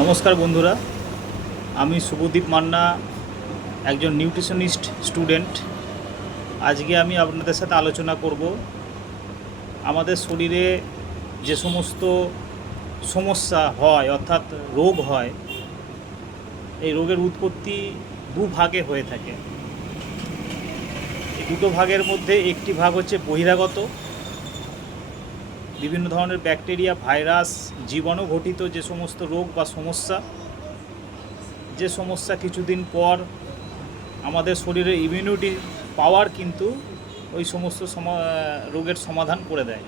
নমস্কার বন্ধুরা, আমি শুভদীপ মান্না, একজন নিউট্রিশনিস্ট স্টুডেন্ট। আজকে আমি আপনাদের সাথে আলোচনা করব আমাদের শরীরে যে সমস্ত সমস্যা হয় অর্থাৎ রোগ হয়, এই রোগের উৎপত্তি দু ভাগে হয়ে থাকে। এই দুটো ভাগের মধ্যে একটি ভাগ হচ্ছে বহিরাগত, বিভিন্ন ধরনের ব্যাকটেরিয়া, ভাইরাস, জীবাণু ঘটিত যে সমস্ত রোগ বা সমস্যা, যে সমস্যা কিছুদিন পর আমাদের শরীরের ইমিউনিটি পাওয়ার কিন্তু ওই সমস্ত রোগের সমাধান করে দেয়,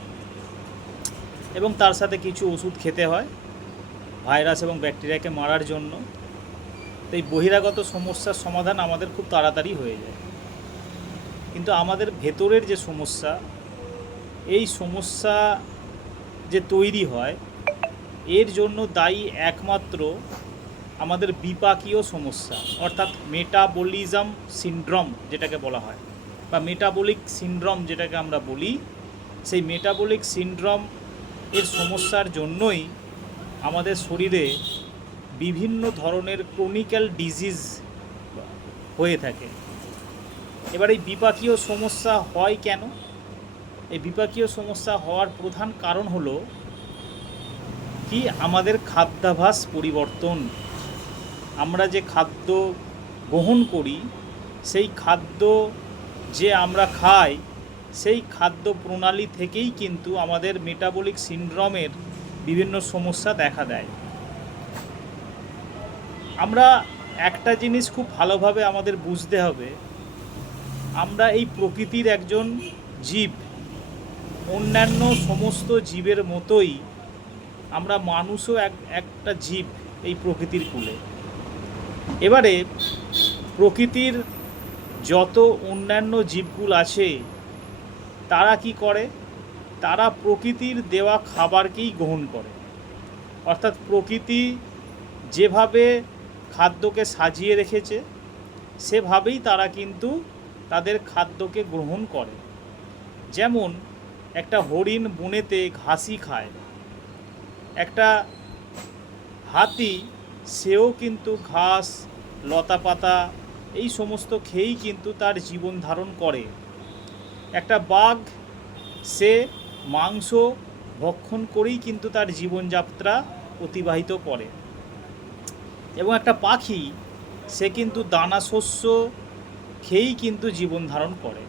এবং তার সাথে কিছু ওষুধ খেতে হয় ভাইরাস এবং ব্যাকটেরিয়াকে মারার জন্য। তো এই বহিরাগত সমস্যার সমাধান আমাদের খুব তাড়াতাড়ি হয়ে যায়। কিন্তু আমাদের ভেতরের যে সমস্যা, এই সমস্যা যে তৈরি হয়, এর জন্য দায়ী একমাত্র আমাদের বিপাকীয় সমস্যা, অর্থাৎ মেটাবলিজম সিনড্রোম যেটাকে বলা হয়, বা মেটাবলিক সিনড্রোম যেটাকে আমরা বলি। সেই মেটাবলিক সিনড্রোম এর সমস্যার জন্যই আমাদের শরীরে বিভিন্ন ধরনের ক্রনিক্যাল ডিজিজ হয়ে থাকে। এবার এই বিপাকীয় সমস্যা হয় কেন? এই বিপাকীয় সমস্যা হওয়ার প্রধান কারণ হলো কি, আমাদের খাদ্যাভ্যাস পরিবর্তন। আমরা যে খাদ্য গ্রহণ করি, সেই খাদ্য যে আমরা খাই, সেই খাদ্য প্রণালী থেকেই কিন্তু আমাদের মেটাবলিক সিনড্রোমের বিভিন্ন সমস্যা দেখা দেয়। আমরা একটা জিনিস খুব ভালোভাবে আমাদের বুঝতে হবে, আমরা এই প্রকৃতির একজন জীব। অন্যান্য সমস্ত জীবের মতোই আমরা মানুষও একটা জীব এই প্রকৃতির কূলে। এবারে প্রকৃতির যত অন্যান্য জীবগুলো আছে, তারা কি করে? তারা প্রকৃতির দেওয়া খাবারকেই গ্রহণ করে। অর্থাৎ প্রকৃতি যেভাবে খাদ্যকে সাজিয়ে রেখেছে, সেভাবেই তারা কিন্তু তাদের খাদ্যকে গ্রহণ করে। যেমন একটা হরিণ বনেতে ঘাসই খায়, একটা হাতি সেও কিন্তু ঘাস, লতাপাতা এই সমস্ত খেয়েই কিন্তু তার জীবন ধারণ করে। একটা বাঘ সে মাংস ভক্ষণ করেই কিন্তু তার জীবনযাত্রা অতিবাহিত করে। এবং একটা পাখি সে কিন্তু দানা শস্য খেয়েই কিন্তু জীবন ধারণ করে।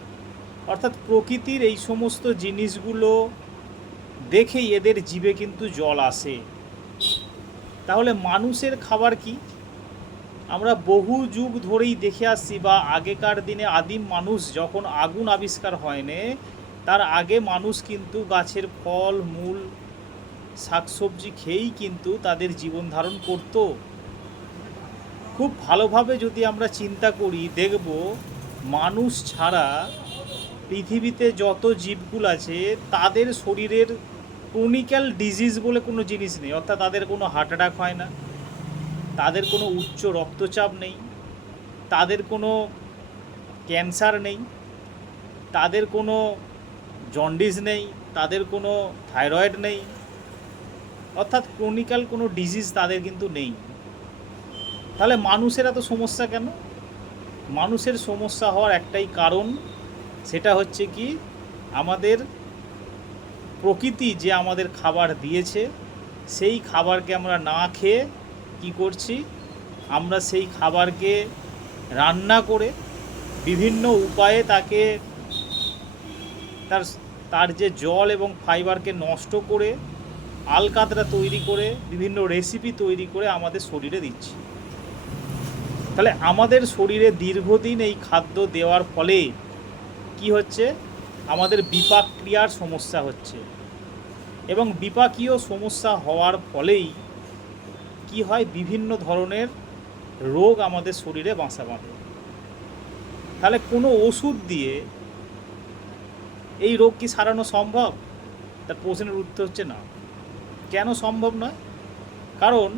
অর্থাৎ প্রকৃতির এই সমস্ত জিনিসগুলো দেখেই এদের জিভে কিন্তু জল আসে। তাহলে মানুষের খাবার কি? আমরা বহু যুগ ধরেই দেখে আসছি, বা আগেকার দিনে আদিম মানুষ যখন আগুন আবিষ্কার হয়নি, তার আগে মানুষ কিন্তু গাছের ফল মূল শাকসবজি খেয়েই কিন্তু তাদের জীবন ধারণ করত। খুব ভালোভাবে যদি আমরা চিন্তা করি, দেখব মানুষ ছাড়া পৃথিবীতে যত জীবগুলো আছে, তাদের শরীরের ক্রনিক্যাল ডিজিজ বলে কোনো জিনিস নেই। অর্থাৎ তাদের কোনো হার্ট অ্যাটাক হয় না, তাদের কোনো উচ্চ রক্তচাপ নেই, তাদের কোনো ক্যান্সার নেই, তাদের কোনো জন্ডিস নেই, তাদের কোনো থাইরয়েড নেই। অর্থাৎ ক্রনিক্যাল কোনো ডিজিজ তাদের কিন্তু নেই। তাহলে মানুষের এত সমস্যা কেন? মানুষের সমস্যা হওয়ার একটাই কারণ, সেটা হচ্ছে কি, আমাদের প্রকৃতি যে আমাদের খাবার দিয়েছে, সেই খাবারকে আমরা না খেয়ে কি করছি, আমরা সেই খাবারকে রান্না করে বিভিন্ন উপায়ে তাকে তার যে জল এবং ফাইবারকে নষ্ট করে আলকাতরা তৈরি করে বিভিন্ন রেসিপি তৈরি করে আমাদের শরীরে দিচ্ছি। তাহলে আমাদের শরীরে দীর্ঘদিন এই খাদ্য দেওয়ার ফলে কি হচ্ছে, আমাদের বিপাক ক্রিয়ার সমস্যা হচ্ছে, এবং বিপাকীয় সমস্যা হওয়ার ফলেই কি হয়, বিভিন্ন ধরনের রোগ আমাদের শরীরে বাসা বাঁধে। তাহলে কোনো ওষুধ দিয়ে এই রোগ কি সারানো সম্ভব? তার প্রশ্নের উত্তর হচ্ছে না। কেন সম্ভব নয়? কারণ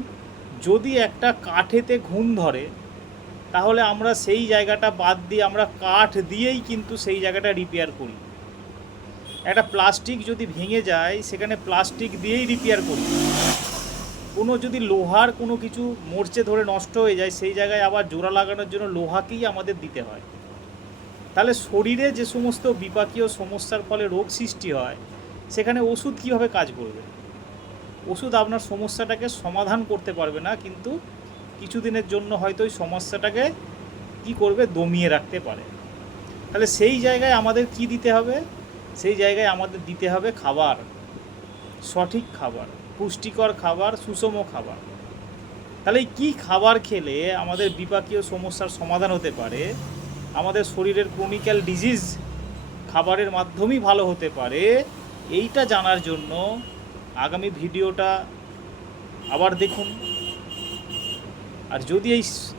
যদি একটা কাঠেতে ঘুণ ধরে, তাহলে আমরা সেই জায়গাটা বাদ দিয়ে আমরা কাঠ দিয়েই কিন্তু সেই জায়গাটা রিপেয়ার করি। একটা প্লাস্টিক যদি ভেঙে যায়, সেখানে প্লাস্টিক দিয়েই রিপেয়ার করি। কোনো যদি লোহার কোনো কিছু মরচে ধরে নষ্ট হয়ে যায়, সেই জায়গায় আবার জোড়া লাগানোর জন্য লোহাকেই আমাদের দিতে হয়। তাহলে শরীরে যে সমস্ত বিপাকীয় সমস্যার ফলে রোগ সৃষ্টি হয়, সেখানে ওষুধ কীভাবে কাজ করবে? ওষুধ আপনার সমস্যাটাকে সমাধান করতে পারবে না, কিন্তু কিছুদিনের জন্য হয়তো ওই সমস্যাটাকে কী করবে, দমিয়ে রাখতে পারে। তাহলে সেই জায়গায় আমাদের কি দিতে হবে? সেই জায়গায় আমাদের দিতে হবে খাবার, সঠিক খাবার, পুষ্টিকর খাবার, সুষম খাবার। তাহলে কি খাবার খেলে আমাদের বিপাকীয় সমস্যার সমাধান হতে পারে, আমাদের শরীরের ক্রনিক্যাল ডিজিজ খাবারের মাধ্যমেই ভালো হতে পারে, এইটা জানার জন্য আগামী ভিডিওটা আবার দেখুন। আর যদি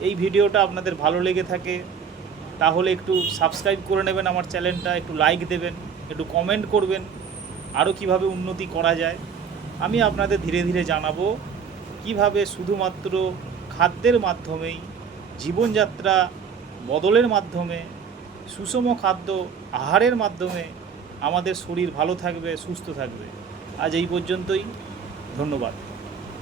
এই ভিডিওটা আপনাদের ভালো লেগে থাকে, তাহলে একটু সাবস্ক্রাইব করে নেবেন আমার চ্যানেলটা, একটু লাইক দেবেন, একটু কমেন্ট করবেন আরও কিভাবে উন্নতি করা যায়। আমি আপনাদের ধীরে ধীরে জানাবো কিভাবে শুধুমাত্র খাদ্যের মাধ্যমেই, জীবনযাত্রা বদলের মাধ্যমে, সুষম খাদ্য আহারের মাধ্যমে আমাদের শরীর ভালো থাকবে, সুস্থ থাকবে। আজ এই পর্যন্তই, ধন্যবাদ।